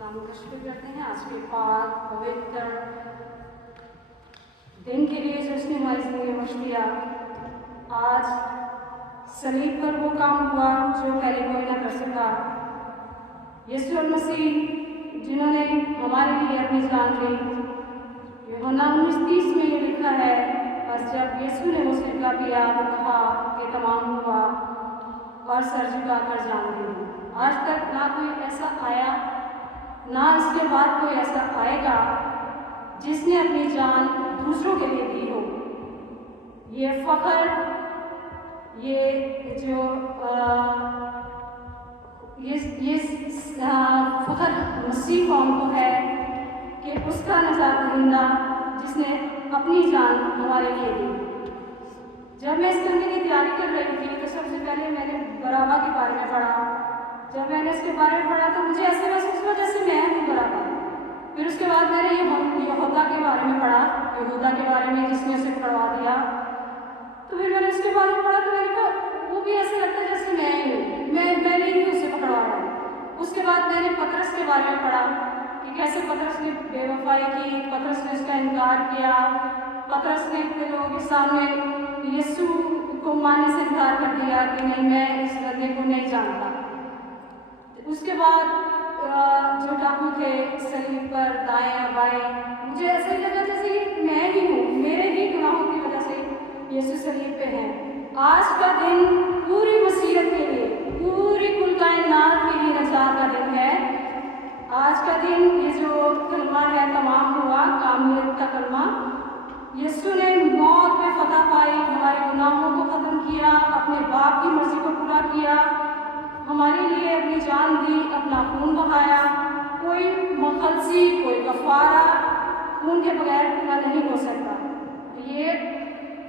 नाम का शुक्र करते हैं आज के पाक पवित्र दिन के लिए जो उसने हमारी जिंदगी में बख्श दिया। आज सलीब पर वो काम हुआ जो पहले कोई ना कर सका। यीशु मसीह जिन्होंने हमारे लिए अपनी जान दी। यूहन्ना 19:30 में ये लिखा है, और जब यीशु ने वो सिरका पिया तो कहा कि तमाम हुआ, और सर झुकाकर जान दी। आज तक ना कोई ऐसा आया, ना इसके बाद कोई ऐसा आएगा जिसने अपनी जान दूसरों के लिए दी हो। ये फ़ख्र, ये जो ये फ़ख्र मसीह कौम को है कि उसका नजात दहिंदा जिसने अपनी जान हमारे लिए दी। जब मैं इस करने की तैयारी कर रही थी तो सबसे पहले मैंने बराबा के बारे में पढ़ा। जब मैंने इसके बारे में पढ़ा तो मुझे ऐसे महसूस हुआ जैसे मैं हूँ बराबा। फिर उसके बाद मैंने यहूदा के बारे में पढ़ा, यहूदा के बारे में जिसने उसे पकड़वा दिया। तो फिर मैंने उसके बारे में पढ़ा तो मेरे को वो भी ऐसे लगता है जैसे मैं ही हूँ, मैंने ही उसे पकड़वाया। उसके बाद मैंने पतरस के बारे में पढ़ा कि कैसे पतरस ने बेवफाई की, पतरस ने उसका इनकार किया, पतरस ने इतने लोगों के सामने यीशु को मानने से इनकार कर दिया कि नहीं, मैं इस बंदे को नहीं जानता। उसके बाद जो डाकू थे सलीब पर दाएं और बाएं, मुझे ऐसे लगा जैसे मैं ही हूँ, मेरे ही गुनाहों की वजह से यीशु सलीब पे हैं। आज का दिन पूरी मसीहत के लिए, पूरी कुल कायनात के लिए नजात का दिन है। आज का दिन ये जो कलमा है तमाम हुआ, कामिलियत का कलमा, यीशु ने मौत पे फतह पाई, हमारे गुनाहों को ख़त्म किया, अपने बाप की मर्जी को पूरा किया, हमारे लिए अपनी जान दी, अपना खून बहाया। कोई मखलसी, कोई कफारा खून के बगैर पूरा नहीं हो सकता। ये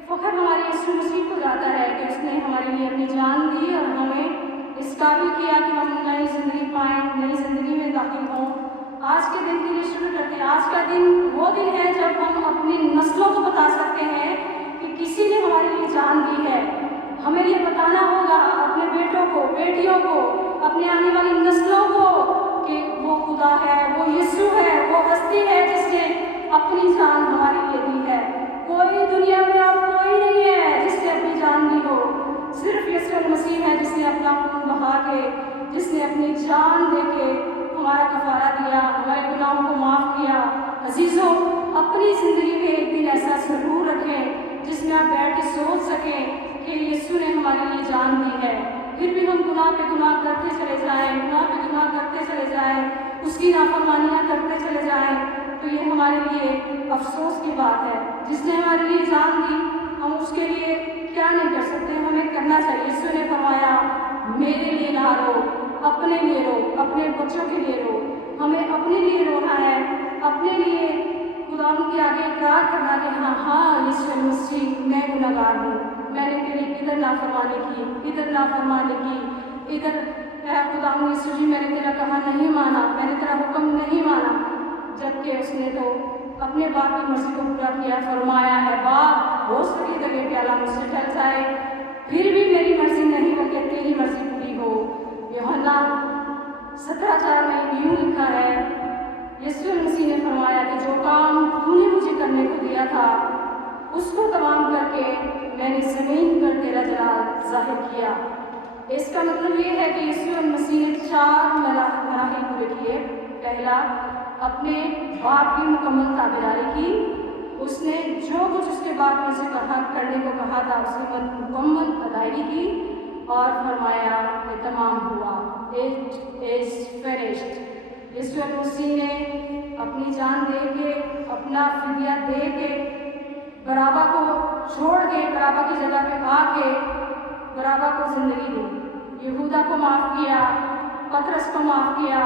फ़ख्र हमारे यीशु मसीह को जाता है कि उसने हमारे लिए अपनी जान दी और हमें इस काबिल किया कि हम नई ज़िंदगी पाएँ, नई ज़िंदगी में दाखिल हों। आज के दिन के लिए शुरू करते हैं। आज का दिन वो दिन है जब हम अपनी नस्लों को बता सकते हैं कि किसी ने हमारे लिए जान दी है। हमें ये बताना होगा अपने बेटों को, बेटियों को, अपने आने वाली नस्लों को कि वो खुदा है, वो यीशु है, वो हस्ती है जिसने अपनी जान हमारे लिए दी है। कोई दुनिया में और कोई नहीं है जिसने अपनी जान दी हो, सिर्फ यीशु मसीह है जिसने अपना खून बहा के, जिसने अपनी जान दे के हमारा कफारा दिया, हमारे गुनाहों को माफ़ किया। अजीज़ों, अपनी ज़िंदगी में एक दिन ऐसा ज़रूर रखें जिसमें आप बैठ के सोच सकें कि यीशु ने हमारे लिए जान दी है। फिर भी हम गुनाह पे गुनाह करते चले जाएं, गुनाह पे गुनाह करते चले जाएं, उसकी नाफरमानियाँ करते चले जाएं, तो ये हमारे लिए अफसोस की बात है। जिसने हमारे लिए जान दी, हम उसके लिए क्या नहीं कर सकते, हमें करना चाहिए। यीशु ने फरमाया, मेरे लिए ना रो, अपने लिए रो, अपने बच्चों के लिए रो। हमें अपने लिए रोना है, अपने लिए खुदा के आगे इकरार करना कि हाँ यीशु मसीह, मैं गुनहगार हूँ, मैंने तेरी इधर नाफरमानी की, इधर नाफरमानी की, इधर खुदा यीशु जी मैंने तेरा कहा नहीं माना, मैंने तेरा हुक्म नहीं माना। जबकि उसने तो अपने बाप की मर्जी को पूरा किया। फरमाया है, बाप हो सके तो ये प्याला मुझसे टल जाए, फिर भी मेरी मर्जी नहीं बल्कि तेरी मर्जी पूरी हो। यूहन्ना 17:4 में यूँ लिखा है, यीशु मसीह ने फरमाया कि जो काम तूने मुझे करने को दिया था उसको तमाम करके मैंने ज़मीन पर तेरा जलाल ज़ाहिर किया। इसका मतलब ये है कि यीशु मसीह ने 4 मराहिल पूरे किए। पहला, अपने बाप की मुकम्मल ताबेदारी की। उसने जो कुछ उसके बाप में से करने को कहा था उसकी मुकम्मल अदायगी की, और फरमाया कि तमाम हुआ, इट इज़ फिनिश्ड। यीशु मसीह ने अपनी जान दे के, अपना फिदिया दे के, बराबा को छोड़ के, बराबा की जगह पे आके बराबा को ज़िंदगी दी, यहूदा को माफ़ किया, पतरस को माफ़ किया,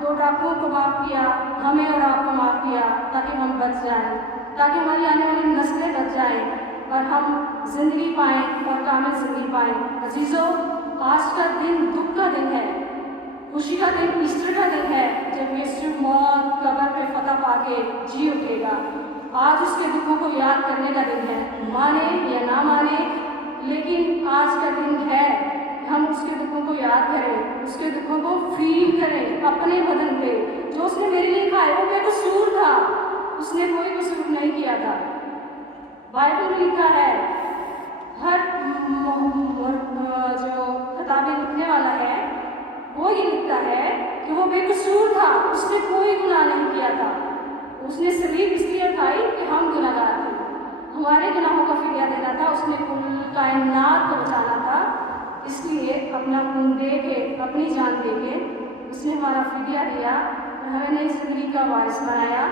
2 डाकुओं को माफ़ किया, हमें और आपको माफ़ किया, ताकि हम बच जाएं, ताकि हमारी आने वाली नस्लें बच जाएं और हम ज़िंदगी पाएँ और कामिल ज़िंदगी पाएँ। अजीज़ों, आज का दिन दुख का दिन है, खुशी का दिन ईस्टर का दिन है, जब यीशु मौत कब्र पे फतह पाके जी उठेगा। आज उसके दुखों को याद करने का दिन है, माने या ना माने, लेकिन आज का दिन है कि हम उसके दुखों को याद करें, उसके दुखों को फील करें अपने बदन पे। जो उसने मेरे लिए खाए वो बेकसूर था, उसने कोई कसूर नहीं किया था। बाइबल में लिखा है, हर जो किताबें लिखने वाला है वो ये लिखता है कि वो बेकसूर था, उसने कोई गुनाह नहीं किया था। उसने सलीब इसलिए उठाई कि हम गुनाहगार थे, हमारे गुनाहों का फिदिया देना था, उसने कुल कायनात को बचाना था। इसलिए अपना खून दे के, अपनी जान दे के उसने हमारा फिदिया दिया और हमें नई जिंदगी का वारिस बनाया,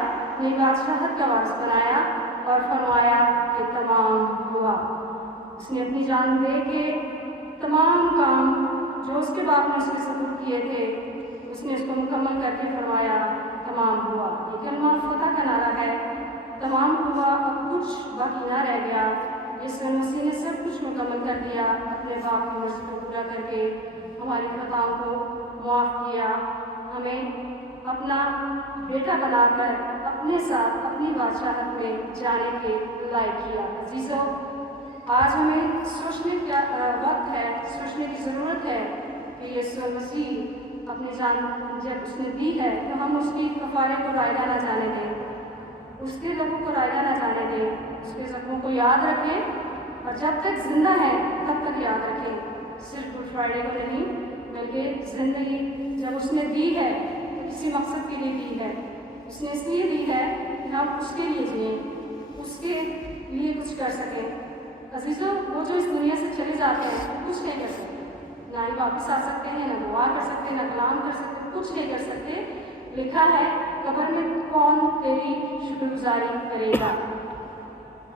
नई बादशाहत का वारिस बनाया और फरमाया कि तमाम हुआ। उसने अपनी जान दे के तमाम काम जो उसके बाप ने उसके सबूत किए थे उसने उसको मुकम्मल करके फरमाया तमाम हुआ। ये कलमा फतह का नारा है, तमाम हुआ, अब कुछ बाकी ना रह गया। यीशु मसीह ने सब कुछ मुकम्मल कर दिया, अपने बाप की मर्जी को पूरा करके हमारी खताओं को माफ़ किया, हमें अपना बेटा बनाकर अपने साथ अपनी बादशाहत में जाने के लायक किया। अजीज़ों, आज हमें सोचने का वक्त है, सोचने की ज़रूरत है कि यीशु मसीह अपनी जान जब उसने दी है तो हम उसकी कफ़ारे को रायगा ना जाने दें, उसके लोगों को रायगा ना जाने दें, उसके ज़ख्मों को याद रखें और जब तक जिंदा है तब तक याद रखें। सिर्फ गुड फ्राइडे को नहीं बल्कि ज़िंदगी जब उसने दी है तो किसी मकसद के लिए दी है, उसने इसलिए दी है कि हम उसके लिए जिएँ, उसके लिए कुछ कर सकें। अजीज़ों, वो जो इस दुनिया से चले जाते हैं वो कुछ नहीं कर सकते, ना ही वापस आ सकते हैं, ना दुआ कर सकते, ना कलाम कर सकते, कुछ नहीं कर सकते। लिखा है कब्र में कौन तेरी शुक्रगुजारी करेगा।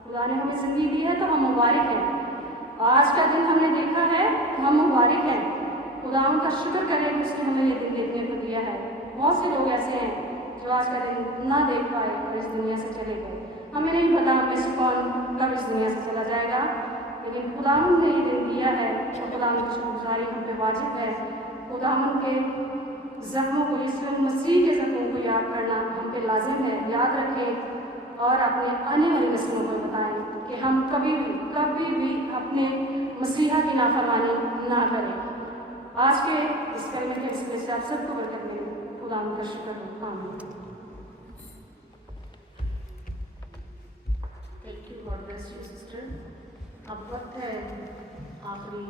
खुदा ने हमें ज़िंदगी दी है तो हम मुबारक हैं, आज का दिन हमने देखा है तो हम मुबारक हैं। खुदा उनका शुक्र करें कि उसने हमें ये दिन देखने को दिया है। बहुत से लोग ऐसे हैं जो आज का दिन ना देख पाए और इस दुनिया से चले गए। हमें नहीं पता हमें से कौन कब इस दुनिया से चला जाएगा, लेकिन खुदावंद ने ये दिन दिया है तो खुदावंद की शुक्रगुजारी हम पे वाजिब है। खुदावंद के ज़ख्मों को, यीशु मसीह के ज़ख्मों को याद करना हम पे लाजिम है। याद रखें और अपने आने वाली नस्लों को बताएं कि हम कभी भी अपने मसीहा की नाफरमानी ना करें। आज के इस कलमे के इसमें से आप सबको बरकत मिले। खुदावंद का शुक्र है। आमीन। Thank you, God bless you sister. अब वक्त है आखिरी